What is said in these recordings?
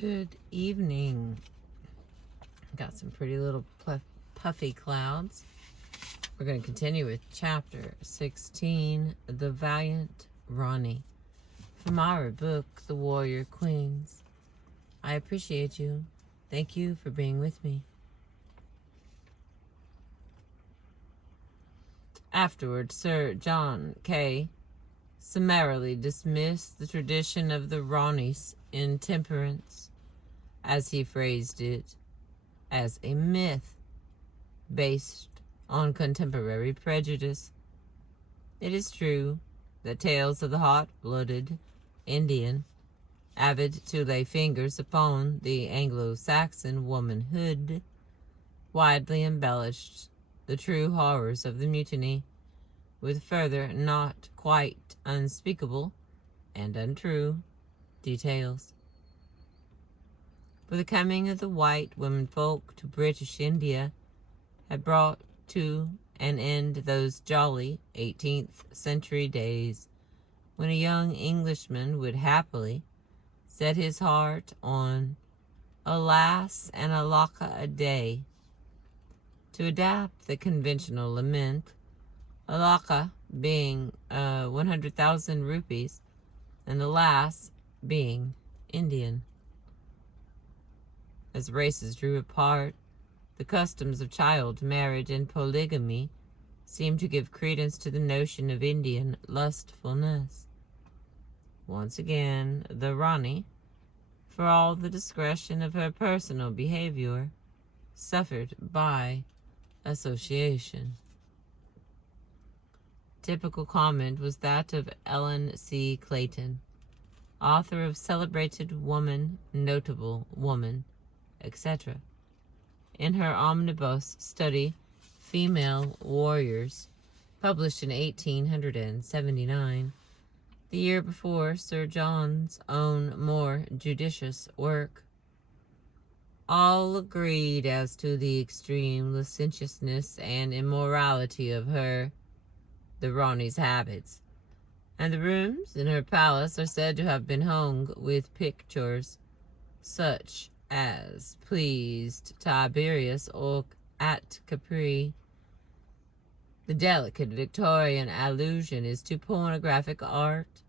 Good evening. Got some pretty little puffy clouds. We're going to continue with chapter 16, The Valiant RANI, from our book, The Warrior Queens. I appreciate you. Thank you for being with me. Afterward, Sir John K. summarily dismissed the tradition of the RANI's intemperance, as he phrased it, as a myth based on contemporary prejudice. It is true that tales of the hot-blooded Indian, avid to lay fingers upon the Anglo-Saxon womanhood, widely embellished the true horrors of the mutiny with further not quite unspeakable and untrue details. For the coming of the white womenfolk to British India had brought to an end those jolly 18th century days when a young Englishman would happily set his heart on a lass and a lacca a day. To adapt the conventional lament, a lacca being 100,000 rupees and the lass being Indian. As races drew apart, the customs of child marriage and polygamy seemed to give credence to the notion of Indian lustfulness. Once again, the RANI, for all the discretion of her personal behavior, suffered by association. Typical comment was that of Ellen C. Clayton, author of Celebrated Woman, Notable Woman, etc., in her omnibus study Female Warriors, published in 1879, the year before Sir John's own more judicious work. All agreed as to the extreme licentiousness and immorality of her, the RANI's habits, and the rooms in her palace are said to have been hung with pictures such as pleased Tiberius or at Capri. The delicate Victorian allusion is to pornographic art,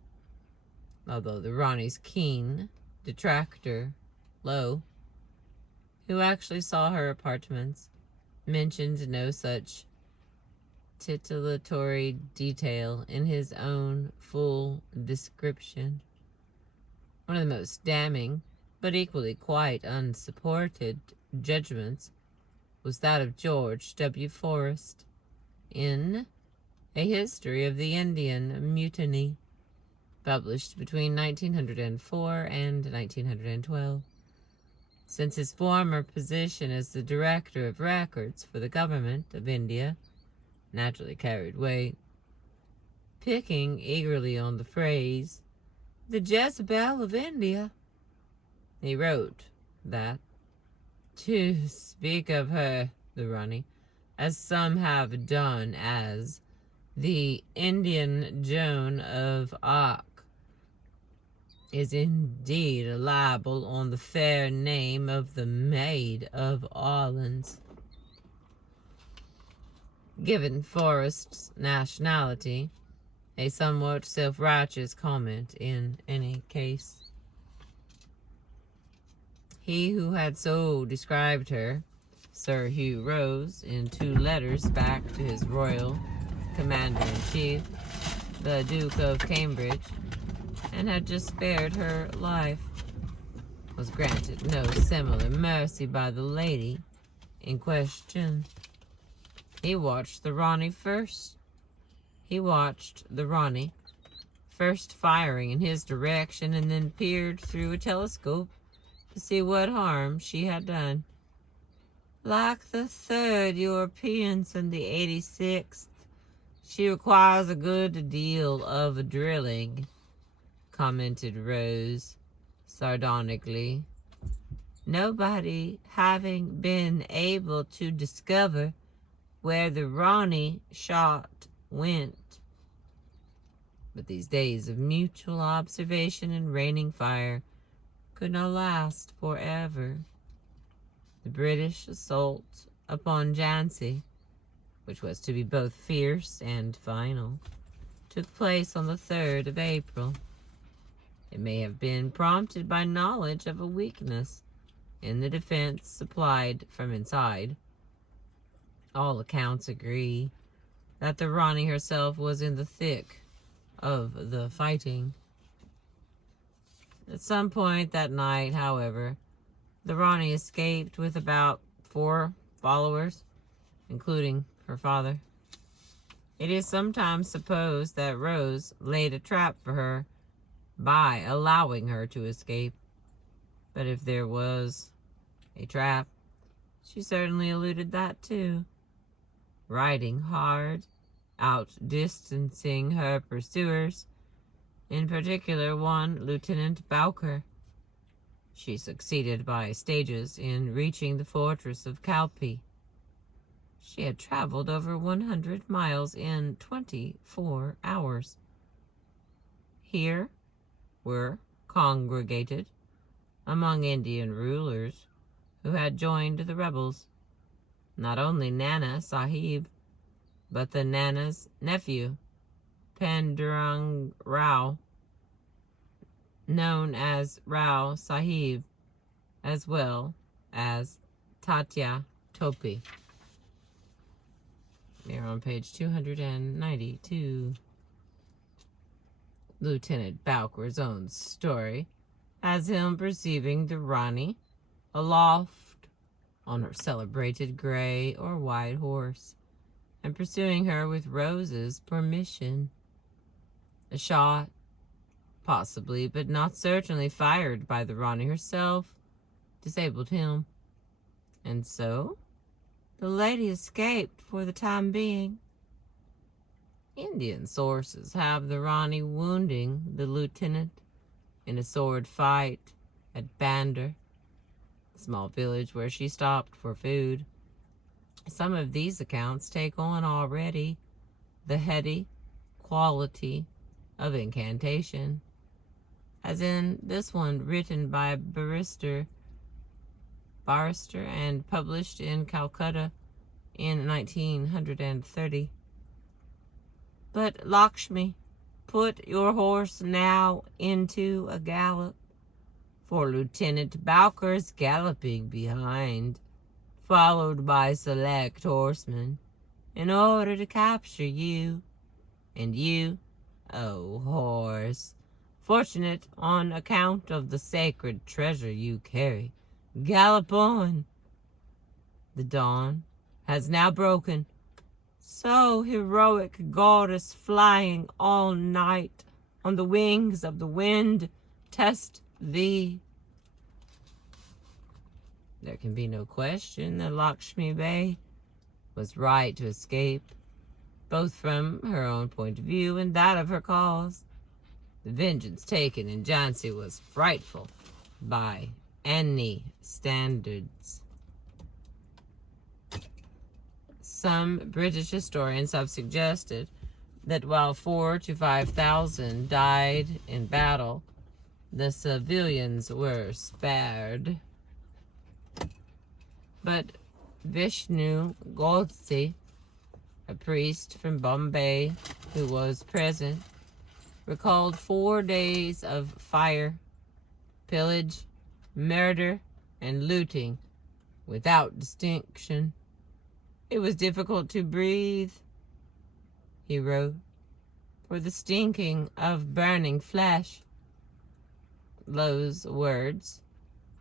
although the RANI's keen detractor, Lowe, who actually saw her apartments, mentioned no such titillatory detail in his own full description. One of the most damning, but equally quite unsupported judgments was that of George W. Forrest in A History of the Indian Mutiny, published between 1904 and 1912. Since his former position as the Director of Records for the Government of India naturally carried weight, picking eagerly on the phrase, "the Jezebel of India," he wrote that, to speak of her, the RANI, as some have done as the Indian Joan of Arc, is indeed a libel on the fair name of the Maid of Orleans. Given Forrest's nationality, a somewhat self-righteous comment in any case. He who had so described her, Sir Hugh Rose, in 2 letters back to his royal commander-in-chief, the Duke of Cambridge, and had just spared her life, was granted no similar mercy by the lady in question. He watched the RANI first firing in his direction and then peered through a telescope to see what harm she had done. Like the 3rd Europeans and the 86th, she requires a good deal of drilling, commented Rose sardonically. Nobody having been able to discover where the RANI shot went. But these days of mutual observation and raining fire could not last forever. The British assault upon Jhansi, which was to be both fierce and final, took place on the 3rd of April. It may have been prompted by knowledge of a weakness in the defense supplied from inside. All accounts agree that the Rani herself was in the thick of the fighting. At some point that night, however, the Rani escaped with about 4 followers, including her father. It is sometimes supposed that Rose laid a trap for her by allowing her to escape. But if there was a trap, she certainly eluded that too, riding hard, outdistancing her pursuers, in particular one Lieutenant Bowker. She succeeded by stages in reaching the fortress of Calpe. She had traveled over 100 miles in 24 hours. Here were congregated, among Indian rulers who had joined the rebels, not only Nana Sahib, but the Nana's nephew, Pandurang Rao, known as Rao Sahib, as well as Tatya Topi. They're on page 292. Lieutenant Bowker's own story has him perceiving the Rani aloft on her celebrated gray or white horse and pursuing her with Rose's permission. A shot, possibly but not certainly fired by the Rani herself, disabled him, and so the lady escaped for the time being. Indian sources have the Rani wounding the lieutenant in a sword fight at Bandar, a small village where she stopped for food. Some of these accounts take on already the heady quality of incantation, as in this one written by a barrister and published in Calcutta in 1930. But Lakshmi, put your horse now into a gallop, for Lieutenant Bowker's galloping behind, followed by select horsemen, in order to capture you. And you, oh horse, fortunate on account of the sacred treasure you carry, gallop on. The dawn has now broken, so heroic goddess, flying all night on the wings of the wind, test thee. There can be no question that Lakshmi Bay was right to escape, both from her own point of view and that of her cause. The vengeance taken in Jhansi was frightful by any standards. Some British historians have suggested that while 4,000 to 5,000 died in battle, the civilians were spared. But Vishnu Godse, a priest from Bombay who was present, recalled 4 days of fire, pillage, murder, and looting without distinction. It was difficult to breathe, he wrote, for the stinking of burning flesh. Those words,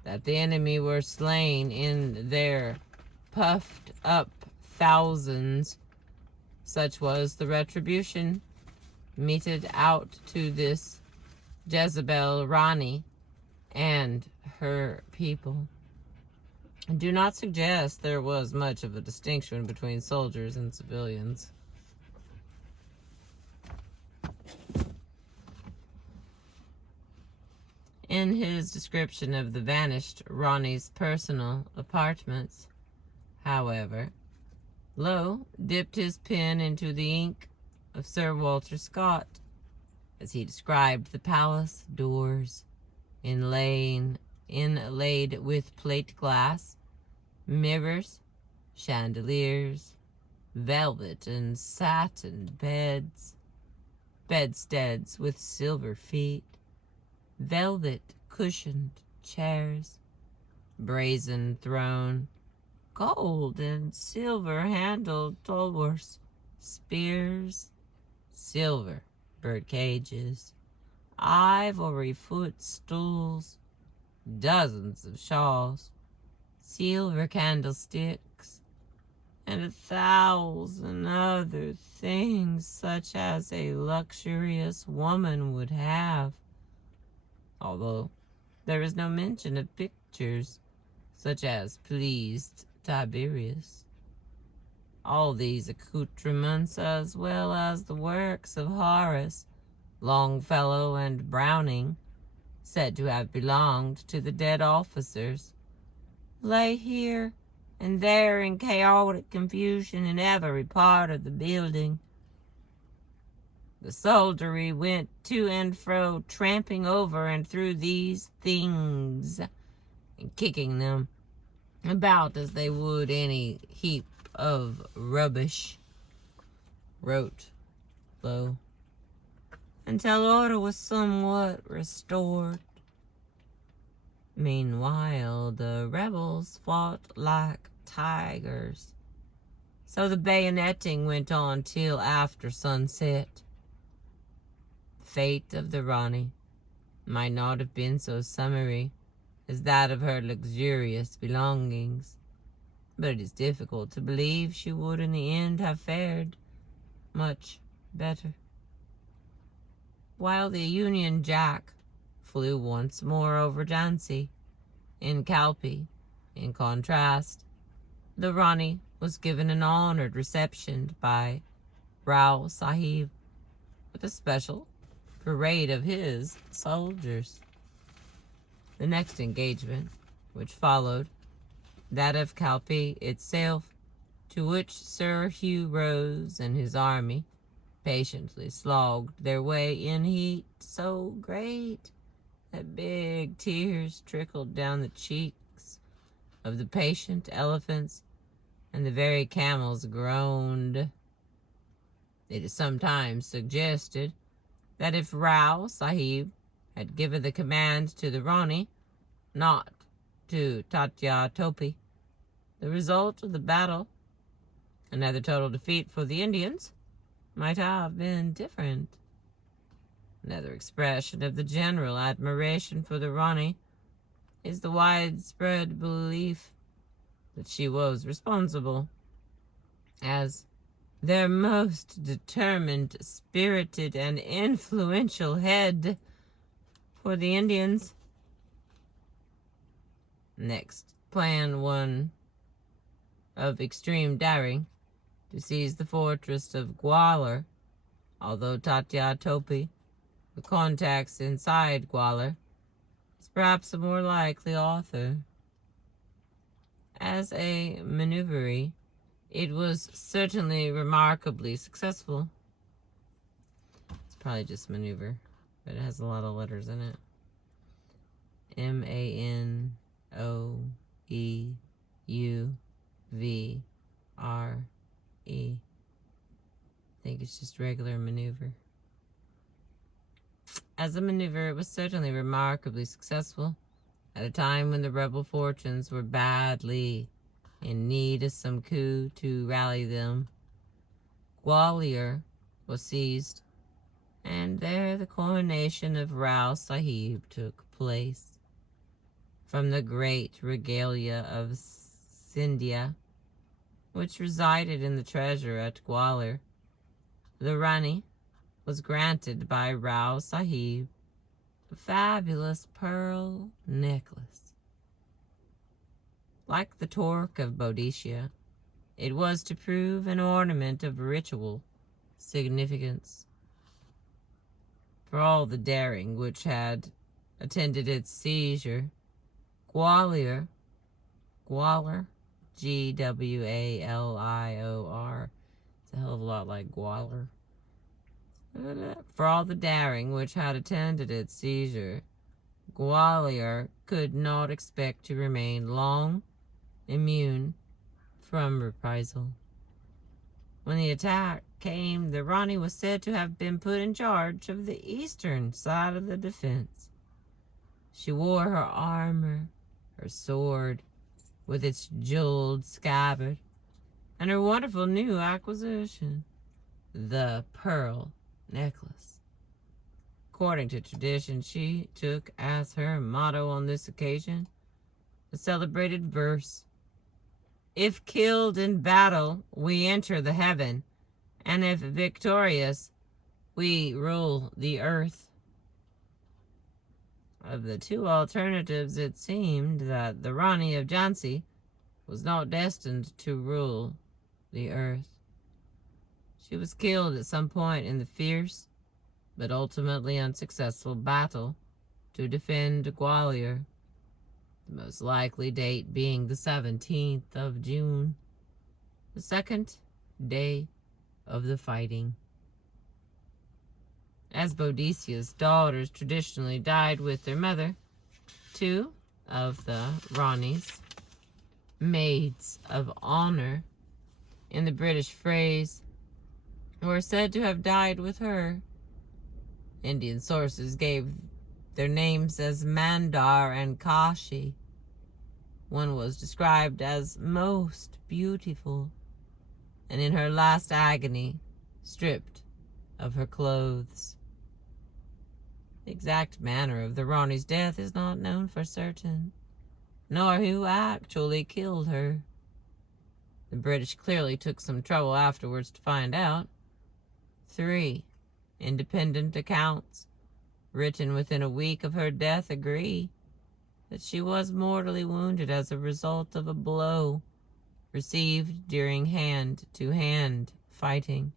that the enemy were slain in their puffed up thousands, such was the retribution meted out to this Jezebel Rani and her people, do not suggest there was much of a distinction between soldiers and civilians. In his description of the vanished Rani's personal apartments, however, Lowe dipped his pen into the ink of Sir Walter Scott as he described the palace doors, inlaying inlaid with plate glass, mirrors, chandeliers, velvet and satin bedsteads with silver feet, velvet cushioned chairs, brazen throne, gold and silver handled tulwars, spears, silver bird cages, ivory footstools, dozens of shawls, silver candlesticks, and 1,000 other things such as a luxurious woman would have, although there is no mention of pictures such as pleased Tiberius. All these accoutrements, as well as the works of Horace, Longfellow, and Browning, said to have belonged to the dead officers, lay here and there in chaotic confusion in every part of the building. The soldiery went to and fro, tramping over and through these things, and kicking them about as they would any heap of rubbish, wrote Lowe, until order was somewhat restored. Meanwhile, the rebels fought like tigers, so the bayoneting went on till after sunset. The fate of the Rani might not have been so summary as that of her luxurious belongings, but it is difficult to believe she would in the end have fared much better. While the Union Jack flew once more over Jhansi, in Kalpi, in contrast, the Rani was given an honored reception by Rao Sahib with a special parade of his soldiers. The next engagement, which followed, that of Kalpi itself, to which Sir Hugh Rose and his army patiently slogged their way in heat so great that big tears trickled down the cheeks of the patient elephants, and the very camels groaned. It is sometimes suggested that if Rao Sahib had given the command to the Rani, not to Tatya Topi, the result of the battle, another total defeat for the Indians, might have been different. Another expression of the general admiration for the Rani is the widespread belief that she was responsible, as their most determined, spirited, and influential head, for the Indians. Next, plan one of extreme daring to seize the fortress of Gwalior, although Tatya Topi, with contacts inside Gwalior, is perhaps a more likely author. As a maneuver, it was certainly remarkably successful. It's probably just maneuver, but it has a lot of letters in it. MANOEUVRE. I think it's just regular maneuver. As a maneuver, it was certainly remarkably successful at a time when the rebel fortunes were badly in need of some coup to rally them. Gwalior was seized, and there the coronation of Rao Sahib took place. From the great regalia of Scindia, which resided in the treasure at Gwalior, the Rani was granted by Rao Sahib a fabulous pearl necklace. Like the torque of Boadicea, it was to prove an ornament of ritual significance. For all the daring which had attended its seizure, Gwalior, Gwalior, Gwalior, it's a hell of a lot like Gwalior. For all the daring which had attended its seizure, Gwalior could not expect to remain long immune from reprisal. When the attack came, the Rani was said to have been put in charge of the eastern side of the defense. She wore her armor, her sword with its jeweled scabbard, and her wonderful new acquisition, the pearl necklace. According to tradition, she took as her motto on this occasion the celebrated verse, "If killed in battle, we enter the heaven, and if victorious, we rule the earth." Of the two alternatives, it seemed that the Rani of Jhansi was not destined to rule the earth. She was killed at some point in the fierce, but ultimately unsuccessful battle to defend Gwalior, the most likely date being the 17th of June, the second day of the fighting. As Bodhicia's daughters traditionally died with their mother, two of the Rani's maids of honor, in the British phrase, were said to have died with her. Indian sources gave their names as Mandar and Kashi. One was described as most beautiful, and in her last agony, stripped of her clothes. The exact manner of the Rani's death is not known for certain, nor who actually killed her. The British clearly took some trouble afterwards to find out. 3 independent accounts, written within a week of her death, agree that she was mortally wounded as a result of a blow received during hand-to-hand fighting.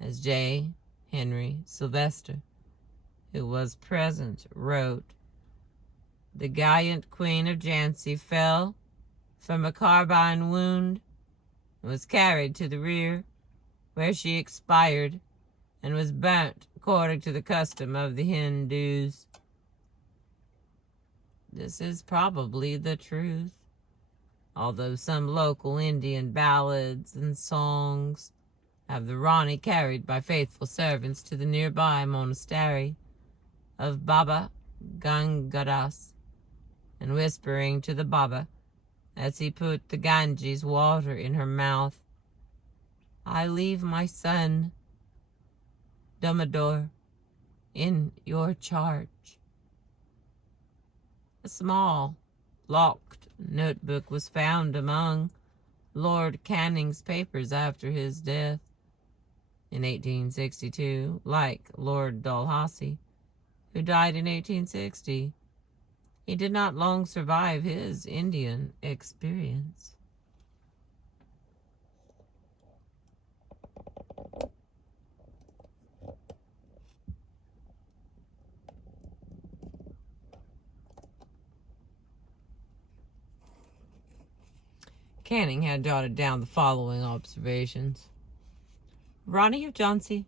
As J. Henry Sylvester, who was present, wrote, "The gallant Queen of Jhansi fell from a carbine wound and was carried to the rear, where she expired and was burnt according to the custom of the Hindus." This is probably the truth, although some local Indian ballads and songs have the Rani carried by faithful servants to the nearby monastery of Baba Gangadas, and whispering to the Baba as he put the Ganges water in her mouth, "I leave my son, Damodar, in your charge." A small, locked notebook was found among Lord Canning's papers after his death in 1862, like Lord Dalhousie, who died in 1860. He did not long survive his Indian experience. Canning had jotted down the following observations. Rani of Jhansi,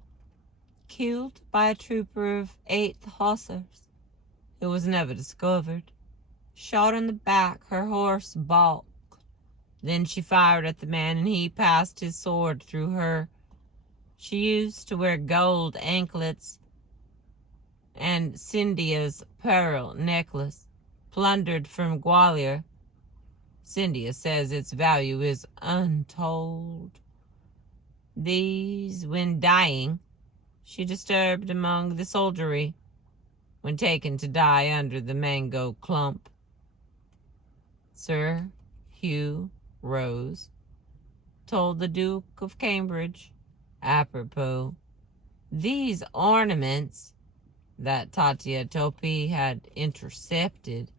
killed by a trooper of 8th Hussars, who was never discovered, shot in the back, her horse balked. Then she fired at the man, and he passed his sword through her. She used to wear gold anklets and Scindia's pearl necklace, plundered from Gwalior. Scindia says its value is untold. These, when dying, she disturbed among the soldiery, when taken to die under the mango clump. Sir Hugh Rose told the Duke of Cambridge, apropos, these ornaments, that Tatia Topi had intercepted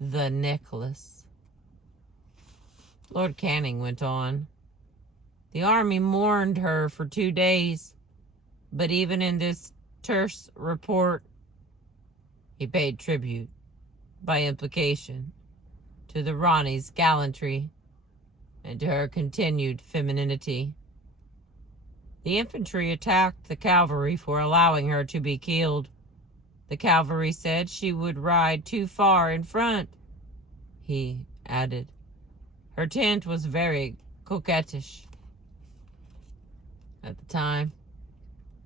the necklace. Lord Canning went on, the army mourned her for 2 days, but even in this terse report, he paid tribute, by implication, to the Rani's gallantry and to her continued femininity. The infantry attacked the cavalry for allowing her to be killed. The cavalry said she would ride too far in front. He added, her tent was very coquettish. At the time,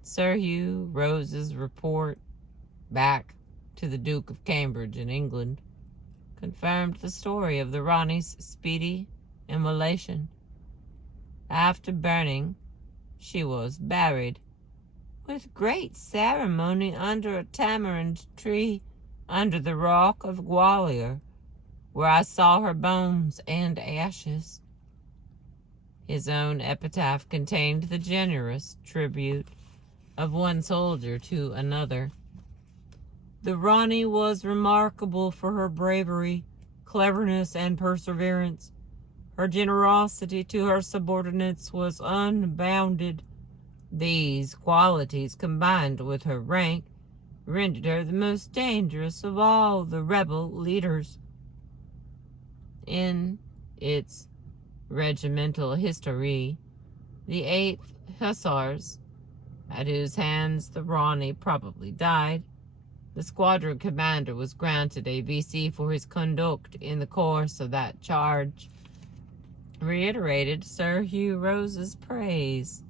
Sir Hugh Rose's report back to the Duke of Cambridge in England confirmed the story of the Rani's speedy immolation. After burning, she was buried with great ceremony under a tamarind tree under the rock of Gwalior, where I saw her bones and ashes. His own epitaph contained the generous tribute of one soldier to another. The Rani was remarkable for her bravery, cleverness, and perseverance. Her generosity to her subordinates was unbounded. These qualities, combined with her rank, rendered her the most dangerous of all the rebel leaders. In its regimental history, the 8th Hussars, at whose hands the Rani probably died, the squadron commander was granted a V.C. for his conduct in the course of that charge, reiterated Sir Hugh Rose's praise.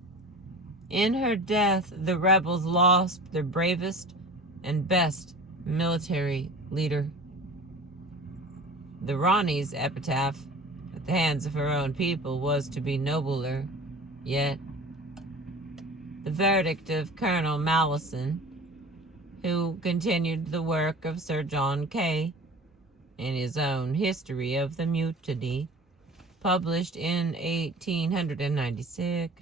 In her death, the rebels lost their bravest and best military leader. The Rani's epitaph, at the hands of her own people, was to be nobler yet. The verdict of Colonel Malleson, who continued the work of Sir John Kay in his own History of the Mutiny, published in 1896,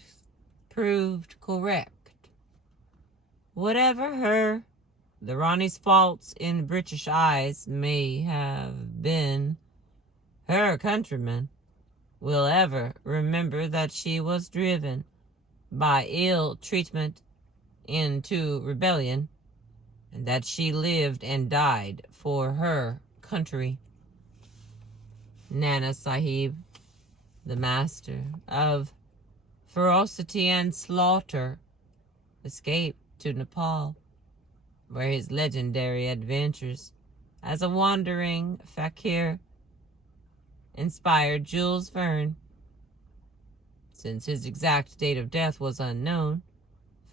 proved correct. Whatever the Rani's faults in British eyes may have been, her countrymen will ever remember that she was driven by ill treatment into rebellion, and that she lived and died for her country. Nana Sahib, the master of ferocity and slaughter, escaped to Nepal, where his legendary adventures as a wandering fakir inspired Jules Verne. Since his exact date of death was unknown,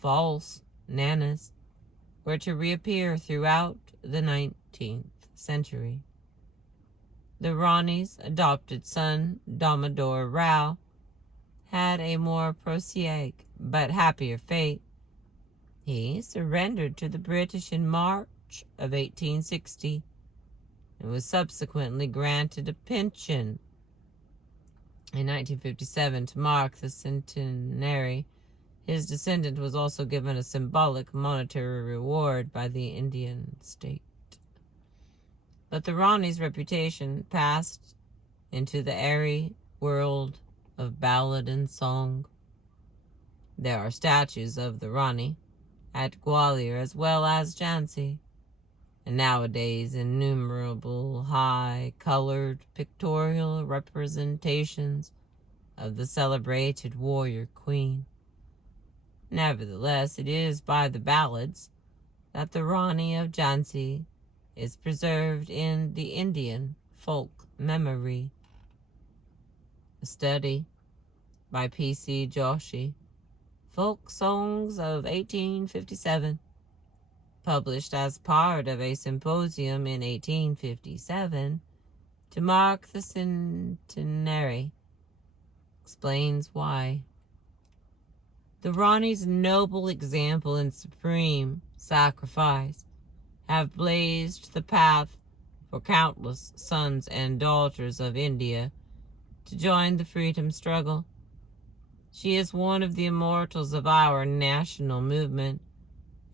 false Nanas were to reappear throughout the 19th century. The Rani's adopted son, Damodar Rao, had a more prosaic but happier fate. He surrendered to the British in March of 1860 and was subsequently granted a pension. In 1957, to mark the centenary, his descendant was also given a symbolic monetary reward by the Indian state. But the Rani's reputation passed into the airy world of ballad and song. There are statues of the Rani at Gwalior as well as Jhansi, and nowadays innumerable high-colored pictorial representations of the celebrated warrior queen. Nevertheless, it is by the ballads that the Rani of Jhansi is preserved in the Indian folk memory. A study by P.C. Joshi, Folk Songs of 1857, published as part of a symposium in 1857 to mark the centenary, explains why. The Rani's noble example and supreme sacrifice have blazed the path for countless sons and daughters of India to join the freedom struggle. She is one of the immortals of our national movement,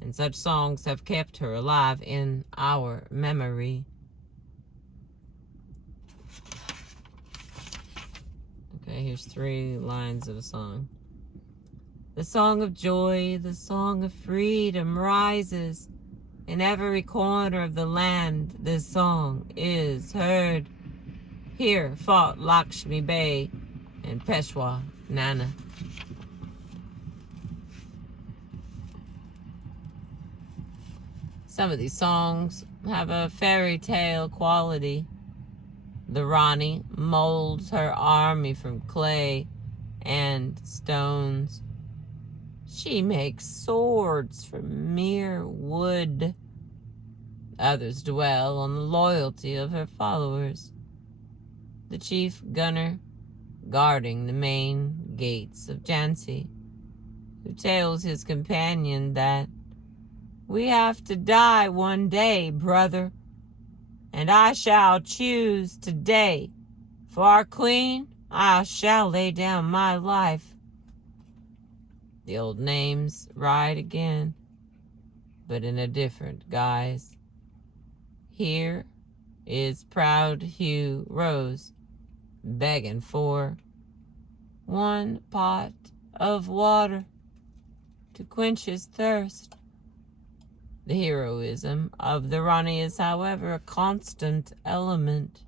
and such songs have kept her alive in our memory. Okay, here's 3 lines of a song. The song of joy, the song of freedom rises. In every corner of the land this song is heard. Here fought Lakshmi Bay and Peshwa Nana. Some of these songs have a fairy tale quality. The Rani molds her army from clay and stones. She makes swords from mere wood. Others dwell on the loyalty of her followers. The chief gunner guarding the main gates of Jhansi, who tells his companion that we have to die one day, brother, and I shall choose today. For our queen, I shall lay down my life. The old names ride again, but in a different guise. Here is proud Hugh Rose, begging for one pot of water to quench his thirst. The heroism of the Rani is, however, a constant element.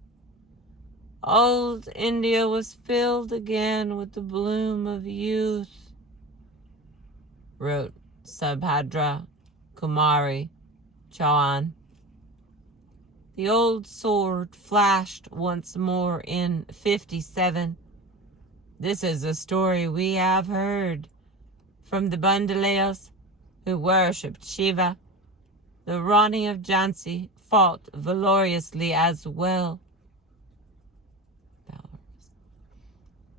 Old India was filled again with the bloom of youth, wrote Subhadra Kumari Chauhan. The old sword flashed once more in 57. This is a story we have heard from the Bundalayas who worshipped Shiva. The Rani of Jhansi fought valorously as well.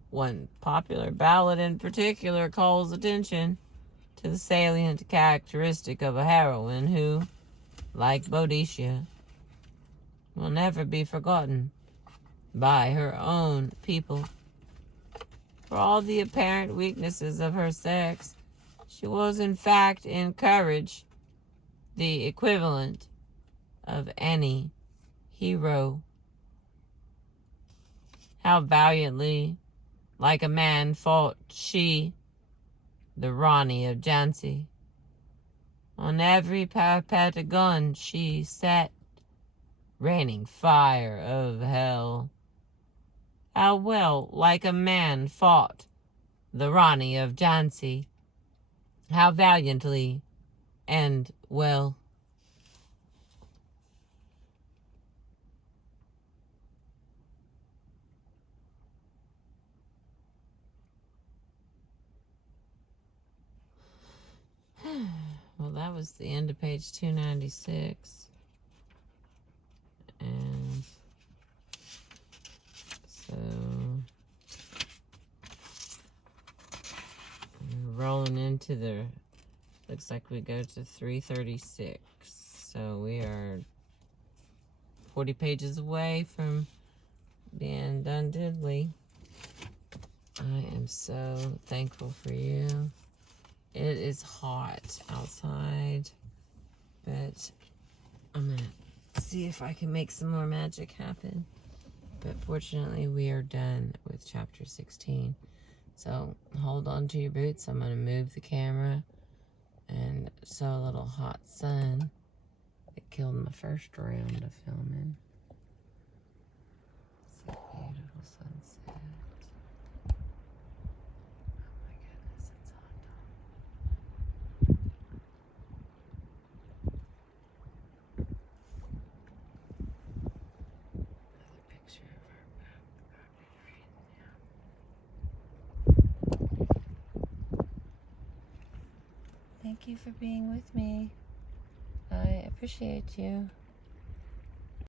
One popular ballad in particular calls attention to the salient characteristic of a heroine who, like Boadicea, will never be forgotten by her own people. For all the apparent weaknesses of her sex, she was in fact in courage the equivalent of any hero. How valiantly, like a man, fought she, the Rani of Jhansi. On every parapet gun she set, raining fire of hell. How well, like a man, fought the Rani of Jhansi. How valiantly and well. Well, that was the end of page 296. And so we're rolling into the, looks like we go to 336. So we are 40 pages away from being done diddly. I am so thankful for you. It is hot outside, but I'm going to see if I can make some more magic happen. But fortunately, we are done with chapter 16. So hold on to your boots. I'm going to move the camera and show a little hot sun. It killed my first round of filming. It's a beautiful sunset. Oh my goodness, it's hot. Another picture of our boat. Thank you for being with me. I appreciate you.